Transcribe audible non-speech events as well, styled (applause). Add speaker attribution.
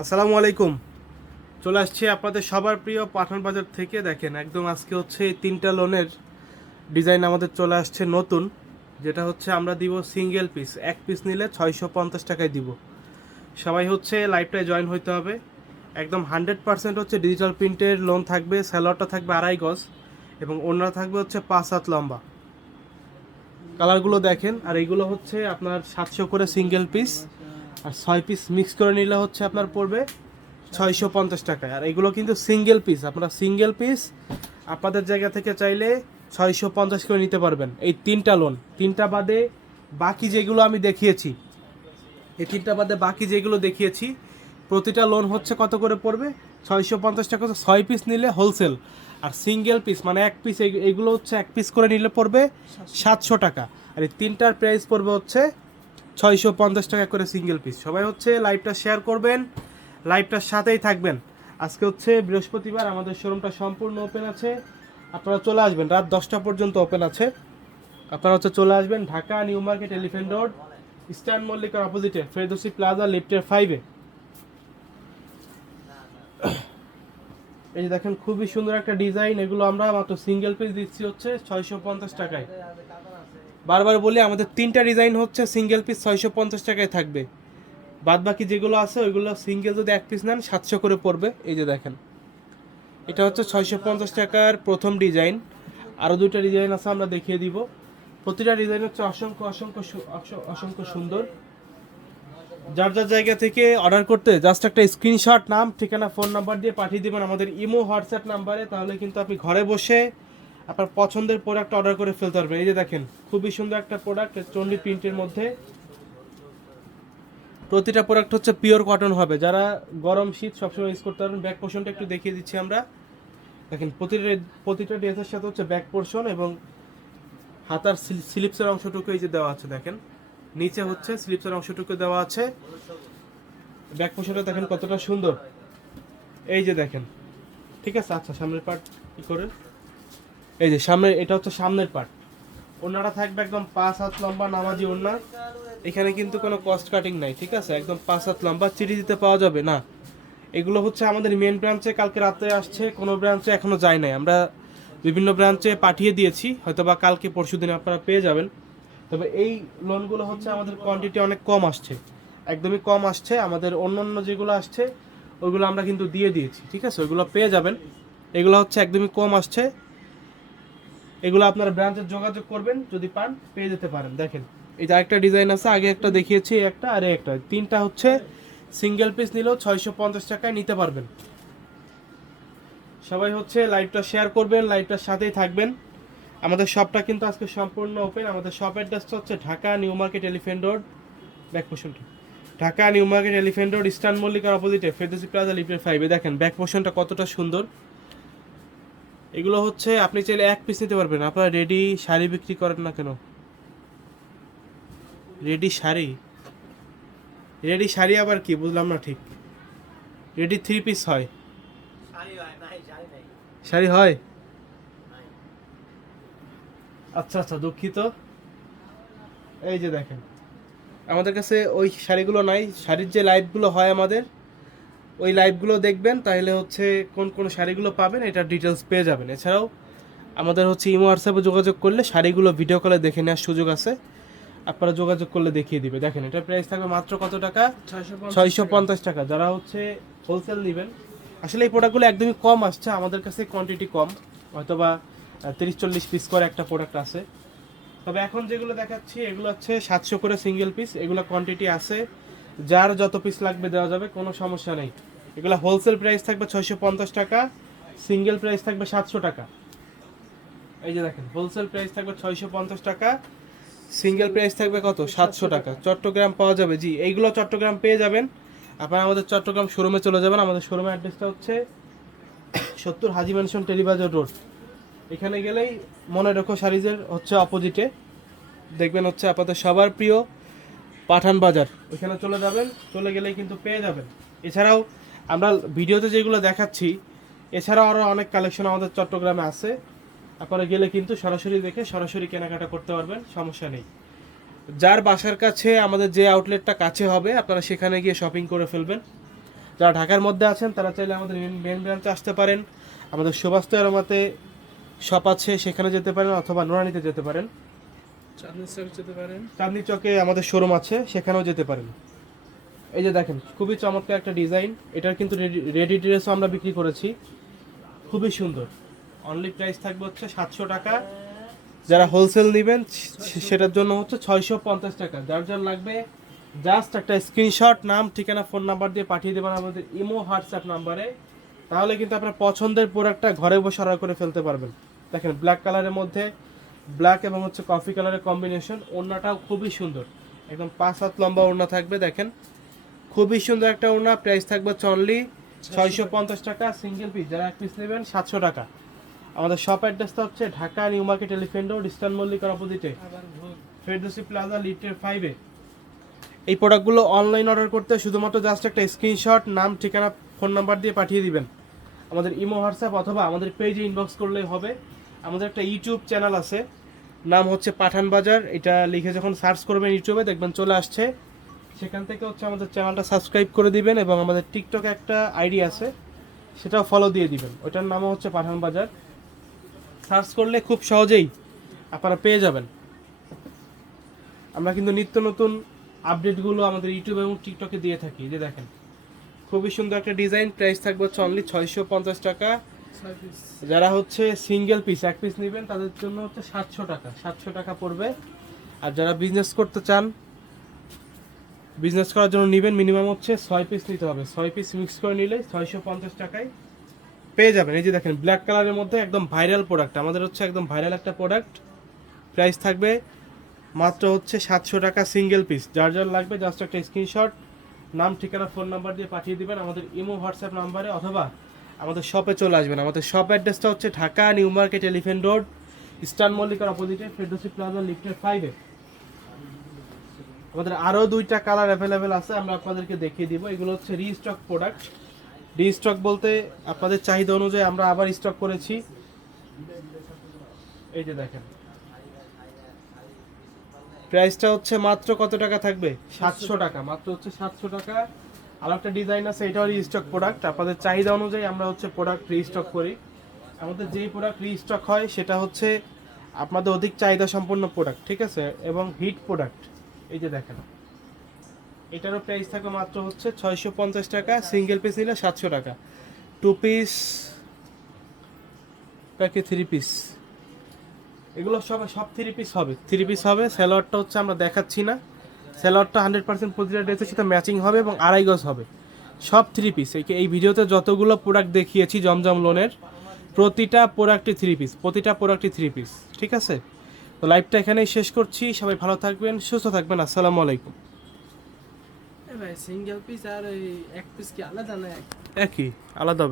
Speaker 1: আসসালামু আলাইকুম। চলে আসছি আপনাদের সবার প্রিয় পাঠান বাজার থেকে। দেখেন, একদম আজকে হচ্ছে এই তিনটা লোনের ডিজাইন আমাদের চলে আসছে নতুন। যেটা হচ্ছে আমরা দিব সিঙ্গেল পিস এক পিস নিলে ছয়শো পঞ্চাশ টাকায় দিব। সবাই হচ্ছে লাইভটায় জয়েন হইতে হবে। একদম হান্ড্রেড পার্সেন্ট হচ্ছে ডিজিটাল প্রিন্টের লোন থাকবে স্যালোয়ারটা থাকবে আড়াই গজ এবং অন্যরা থাকবে হচ্ছে পাঁচ হাত লম্বা। কালারগুলো দেখেন, আর এইগুলো হচ্ছে আপনার সাতশো করে সিঙ্গেল পিস আর ছয় পিস মিক্স করে নিলে হচ্ছে আপনার পড়বে ছয়শো পঞ্চাশ টাকায়। আর এগুলো কিন্তু সিঙ্গেল পিস আপনারা সিঙ্গেল পিস আপনাদের জায়গা থেকে চাইলে ছয়শো পঞ্চাশ করে নিতে পারবেন। এই তিনটা লোন তিনটা বাদে বাকি যেগুলো আমি দেখিয়েছি, এই তিনটা বাদে বাকি যেগুলো দেখিয়েছি, প্রতিটা লোন হচ্ছে কত করে পড়বে? ছয়শো পঞ্চাশ টাকা হচ্ছে ছয় পিস নিলে হোলসেল আর সিঙ্গেল পিস মানে এক পিস এগুলো হচ্ছে এক পিস করে নিলে পড়বে সাতশো টাকা। আর এই তিনটার প্রাইস পড়বে হচ্ছে ছয়শো পঞ্চাশ টাকা করে সিঙ্গেল পিস সবাই হচ্ছে লাইভটা শেয়ার করবেন লাইভটার সাথেই থাকবেন। আজকে হচ্ছে বৃহস্পতিবার, আমাদের শোরুমটা সম্পূর্ণ ওপেন আছে। আপনারা চলে আসবেন, রাত দশটা পর্যন্ত ওপেন আছে। আপনারা হচ্ছে চলে আসবেন Dhaka, New Market Elephant Road, Eastern মল্লিকার অপোজিটে ফেরদৌসি প্লাজা লিফটের ফাইভে (coughs) এই যে দেখেন, খুবই সুন্দর একটা ডিজাইন এগুলো আমরা মাত্র সিঙ্গেল পিস দিচ্ছি হচ্ছে ছয়শো পঞ্চাশ টাকায়। বারবার বলি, আমাদের তিনটা ডিজাইন হচ্ছে সিঙ্গেল পিস ছয়শো পঞ্চাশ টাকায় থাকবে। বাদ বাকি যেগুলো আছে, ওইগুলো সিঙ্গেল যদি এক পিস নেন, সাতশো করে পড়বে। এই যে দেখেন। এটা হচ্ছে ছয়শো পঞ্চাশ টাকার প্রথম ডিজাইন আরও দুটো ডিজাইন আছে, আমরা দেখিয়ে দিব। প্রতিটা ডিজাইন হচ্ছে অসংখ্য অসংখ্য অসংখ্য সুন্দর। যার যার জায়গা থেকে অর্ডার করতে জাস্ট একটা স্ক্রিনশট নাম, ঠিকানা ফোন নাম্বার দিয়ে পাঠিয়ে দেবেন আমাদের ইমো, হোয়াটসঅ্যাপ নাম্বারে। তাহলে কিন্তু আপনি ঘরে বসে আপনার পছন্দের প্রোডাক্ট অর্ডার করে ফেলতে পারবেন। এই যে দেখেন, খুবই সুন্দর একটা প্রোডাক্ট চন্ডি প্রিন্টের মধ্যে। প্রতিটা প্রোডাক্ট হচ্ছে পিওর কটন হবে। যারা গরম শীত সবসময় ইউজ করতে পারবেন ব্যাক পোর্শনটা একটু দেখিয়ে দিচ্ছি আমরা। দেখেন, প্রতিটা প্রতিটা ড্রেসের সাথে হচ্ছে ব্যাক পোর্শন এবং হাতার স্লিপসের অংশটুকু এই যে দেওয়া আছে, দেখেন। নিচে হচ্ছে স্লিপসের অংশটুকু দেওয়া আছে। ব্যাক পোর্শনটা দেখেন কতটা সুন্দর। এই যে দেখেন, ঠিক আছে? আচ্ছা সামনের পার্ট কি করে এই যে সামনে, এটা হচ্ছে সামনের পার্ট ওনারা থাকবে একদম পাঁচ হাত লম্বা নামাজি ওনা এখানে কিন্তু কোনো কস্ট কাটিং নাই, ঠিক আছে? একদম পাঁচ হাত লম্বা। চিঠি দিতে পাওয়া যাবে? না। এগুলো হচ্ছে আমাদের মেন ব্রাঞ্চে কালকে রাতে আসছে। কোনো ব্রাঞ্চে এখনও যায় নাই। আমরা বিভিন্ন ব্রাঞ্চে পাঠিয়ে দিয়েছি। হয়তো বা কালকে, পরশু দিনে আপনারা পেয়ে যাবেন। তবে এই লোনগুলো হচ্ছে আমাদের কোয়ান্টিটি অনেক কম আসছে। একদমই কম আসছে। আমাদের অন্য অন্য যেগুলো আসছে ওইগুলো আমরা কিন্তু দিয়ে দিয়েছি, ঠিক আছে? ওইগুলো পেয়ে যাবেন। এগুলো হচ্ছে একদমই কম আসছে। এগুলো আপনারা ব্রাঞ্চে যোগাযোগ করবেন, যদি পান, পেয়ে যেতে পারেন। দেখেন, এই যে আরেকটা ডিজাইন আছে, আগে একটা দেখিয়েছি, একটা আর একটা। তিনটা হচ্ছে সিঙ্গেল পিস নিলেও ছয়শো পঞ্চাশ টাকায় নিতে পারবেন। সবাই হচ্ছে লাইভটা শেয়ার করবেন লাইভটার সাথেই থাকবেন। আমাদের শপটা কিন্তু আজকে সম্পূর্ণ ওপেন আমাদের শপ অ্যাড্রেসটা হচ্ছে Dhaka New Market Elephant Road back পোর্শনটা Dhaka New Market Elephant Road, Eastern মল্লিকার অপোজিটে ফেরদৌসি প্লাজা লিফটের ফাইভে দেখেন ব্যাক পোর্শনটা কতটা সুন্দর। এগুলো হচ্ছে আপনি চাইলে এক পিস নিতে পারবেন। আপনারা রেডি শাড়ি বিক্রি করেন না কেন? রেডি শাড়ি? রেডি শাড়ি আবার কি? বুঝলাম না ঠিক। রেডি থ্রি পিস হয়। শাড়ি হয়? আচ্ছা আচ্ছা দুঃখিত। এই যে দেখেন। আমাদের কাছে ওই শাড়িগুলো নাই। শাড়ির যে লাইভগুলো হয় আমাদের ওই লাইভগুলো দেখবেন তাহলে হচ্ছে কোন কোন শাড়িগুলো পাবেন এটা ডিটেলস পেয়ে যাবেন। এছাড়াও আমাদের হচ্ছে ইমো হোয়াটসঅ্যাপে যোগাযোগ করলে শাড়িগুলো ভিডিও কলে দেখে নেওয়ার সুযোগ আছে। আপনারা যোগাযোগ করলে দেখিয়ে দিবে। দেখেন এটার প্রাইস থাকবে মাত্র কত টাকা? ছয়শো পঞ্চাশ টাকা। যারা হচ্ছে হোলসেল নেবেন আসলে এই প্রোডাক্টগুলো একদমই কম আসছে আমাদের কাছে কোয়ান্টিটি কম। হয়তোবা তিরিশ চল্লিশ পিস করে একটা প্রোডাক্ট আছে। তবে এখন যেগুলো দেখাচ্ছি এগুলো হচ্ছে সাতশো করে সিঙ্গেল পিস এগুলো কোয়ান্টিটি আছে। যার যত পিস লাগবে দেওয়া যাবে কোনো সমস্যা নেই। এগুলো হোলসেল প্রাইস থাকবে ছয়শো পঞ্চাশ টাকা সিঙ্গেল প্রাইস থাকবে সাতশো টাকা। এই যে দেখেন হোলসেল প্রাইস থাকবে ছয়শো পঞ্চাশ টাকা সিঙ্গেল প্রাইস থাকবে কত? সাতশো টাকা। চট্টগ্রাম পাওয়া যাবে, জি, এইগুলো চট্টগ্রাম পেয়ে যাবেন। আপনারা আমাদের চট্টগ্রাম শোরুমে চলে যাবেন। আমাদের শোরুমের অ্যাড্রেসটা হচ্ছে সত্তর হাজি ম্যানশন টেলিবাজার রোড এখানে গেলেই মনে রেখো শাড়িজের হচ্ছে অপোজিটে দেখবেন হচ্ছে আপনাদের সবার প্রিয় পাঠান বাজার ওইখানে চলে যাবেন, চলে গেলেই কিন্তু পেয়ে যাবেন। এছাড়াও আমরা ভিডিওতে যেগুলো দেখাচ্ছি এছাড়াও আরও অনেক কালেকশন আমাদের চট্টগ্রামে আছে। আপনারা গেলে কিন্তু সরাসরি দেখে সরাসরি কেনাকাটা করতে পারবেন সমস্যা নেই। যার বাসার কাছে আমাদের যে আউটলেটটা কাছে হবে আপনারা সেখানে গিয়ে শপিং করে ফেলবেন। যারা ঢাকার মধ্যে আছেন তারা চাইলে আমাদের মেন ব্রাঞ্চে আসতে পারেন। আমাদের সুবাস্ত আরমাতে শপ আছে সেখানে যেতে পারেন অথবা নোরানিতে যেতে পারেন।
Speaker 2: চাঁদনি চক যেতে পারেন।
Speaker 1: চাঁদনি চকে আমাদের শোরুম আছে সেখানেও যেতে পারেন। এই যে দেখেন, খুবই চমৎকার একটা ডিজাইন। এটার কিন্তু রেডি ড্রেসও আমরা বিক্রি করেছি। খুবই সুন্দর। অনলি প্রাইস থাকবে হচ্ছে সাতশো টাকা। যারা হোলসেল নেবেন সেটার জন্য হচ্ছে ছয়শো পঞ্চাশ টাকা। যার যার লাগবে জাস্ট একটা স্ক্রিনশট নাম, ঠিকানা ফোন নাম্বার দিয়ে পাঠিয়ে দেবেন আমাদের ইমো হোয়াটসঅ্যাপ নাম্বারে তাহলে কিন্তু আপনার পছন্দের প্রোডাক্টটা ঘরে বসে অর্ডার করে ফেলতে পারবেন। দেখেন ব্ল্যাক কালারের মধ্যে ব্ল্যাক এবং হচ্ছে কফি কালারের কম্বিনেশন ওড়নাটাও খুবই সুন্দর। একদম পাঁচ হাত লম্বা ওড়না থাকবে, দেখেন। খুবই সুন্দর একটা ওড়না প্রাইস থাকবে চনলি ছয়শো পঞ্চাশ টাকা সিঙ্গেল পিস যারা এক পিস নেবেন সাতশো টাকা। আমাদের শপ অ্যাড্রেসটা হচ্ছে Dhaka New Market Elephant Road Eastern মল্লিকার অপোজিটে ফেরদৌসি প্লাজা লিফটের ফাইভে এই প্রোডাক্টগুলো অনলাইন অর্ডার করতে শুধুমাত্র জাস্ট একটা স্ক্রিনশট নাম ঠিকানা ফোন নাম্বার দিয়ে পাঠিয়ে দিবেন। আমাদের ইমো হোয়াটসঅ্যাপ অথবা আমাদের পেজে ইনবক্স করলেই হবে। আমাদের একটা ইউটিউব চ্যানেল আছে। নাম হচ্ছে পাঠান বাজার এটা লিখে যখন সার্চ করবেন ইউটিউবে দেখবেন চলে আসছে। সেখান থেকে হচ্ছে আমাদের চ্যানেলটা সাবস্ক্রাইব করে দিবেন এবং আমাদের টিকটকে একটা আইডি আছে, সেটাও ফলো দিয়ে দিবেন। ওইটার নামও হচ্ছে পাঠান বাজার। সার্চ করলে খুব সহজেই আপনারা পেয়ে যাবেন। আমরা কিন্তু নিত্য নতুন আপডেটগুলো আমাদের ইউটিউব এবং টিকটকে দিয়ে থাকি। যে দেখেন, খুবই সুন্দর একটা ডিজাইন। প্রাইস থাকবে হচ্ছে অনলি ছয়শো পঞ্চাশ টাকা। যারা হচ্ছে সিঙ্গেল পিস এক পিস নেবেন, তাদের জন্য হচ্ছে সাতশো টাকা। সাতশো টাকা পড়বে। আর যারা বিজনেস করতে চান বিজনেস করার জন্য নেবেন মিনিমাম হচ্ছে ছয় পিস নিতে হবে। ছয় পিস মিক্স করে নিলে ছয়শো পঞ্চাশ টাকায় পেয়ে যাবেন। এই যে দেখেন ব্ল্যাক কালারের মধ্যে একদম ভাইরাল প্রোডাক্ট আমাদের হচ্ছে একদম ভাইরাল একটা প্রোডাক্ট প্রাইস থাকবে মাত্র হচ্ছে সাতশো টাকা সিঙ্গেল পিস যার যার লাগবে জাস্ট একটা স্ক্রিনশট নাম, ঠিকানা ফোন নাম্বার দিয়ে পাঠিয়ে দিবেন। আমাদের ইমো হোয়াটসঅ্যাপ নাম্বারে অথবা আমাদের শপে চলে আসবেন। আমাদের শপ অ্যাড্রেসটা হচ্ছে Dhaka New Market Elephant Road Eastern মল্লিকার অপোজিটে ফেরদৌসি প্লাজা লিফটের ফাইভে আমাদের আরও দুইটা কালার অ্যাভেলেবেল আছে, আমরা আপনাদেরকে দেখিয়ে দিব। এগুলো হচ্ছে রিস্টক প্রোডাক্ট রিস্টক বলতে আপনাদের চাহিদা অনুযায়ী আমরা আবার স্টক করেছি। এই যে দেখেন। প্রাইসটা হচ্ছে মাত্র কত টাকা থাকবে? সাতশো টাকা, মাত্র হচ্ছে সাতশো টাকা। আর একটা ডিজাইন আছে, এটাও রিস্টক প্রোডাক্ট আপনাদের চাহিদা অনুযায়ী আমরা হচ্ছে প্রোডাক্ট রিস্টক করি। আমাদের যেই প্রোডাক্ট রিস্টক হয়, সেটা হচ্ছে আপনাদের অধিক চাহিদা সম্পন্ন প্রোডাক্ট ঠিক আছে? এবং হিট প্রোডাক্ট এই যে দেখেন। এটারও প্রাইস থাকবে মাত্র হচ্ছে ছয়শো পঞ্চাশ টাকা সিঙ্গেল পিস নিলে সাতশো টাকা। টু পিস প্যাকে থ্রি পিস এগুলো সব সব থ্রি পিস হবে। থ্রি পিস হবে স্যালোয়ারটা হচ্ছে আমরা দেখাচ্ছি না। স্যালোয়ারটা হান্ড্রেড পার্সেন্ট প্রতিটা ড্রেসের সাথে ম্যাচিং হবে এবং আড়াই গজ হবে। সব থ্রি পিস এই ভিডিওতে যতগুলো প্রোডাক্ট দেখিয়েছি জমজম লোনের প্রতিটা প্রোডাক্টই থ্রি পিস প্রতিটা প্রোডাক্টই থ্রি পিস ঠিক আছে? তো লাইভটা এখানেই শেষ করছি। সবাই ভালো থাকবেন সুস্থ থাকবেন। আসসালামু আলাইকুম।
Speaker 2: ভাই সিঙ্গেল পিস আর ওই এক পিস কি আলাদা না এক?
Speaker 1: একই আলাদা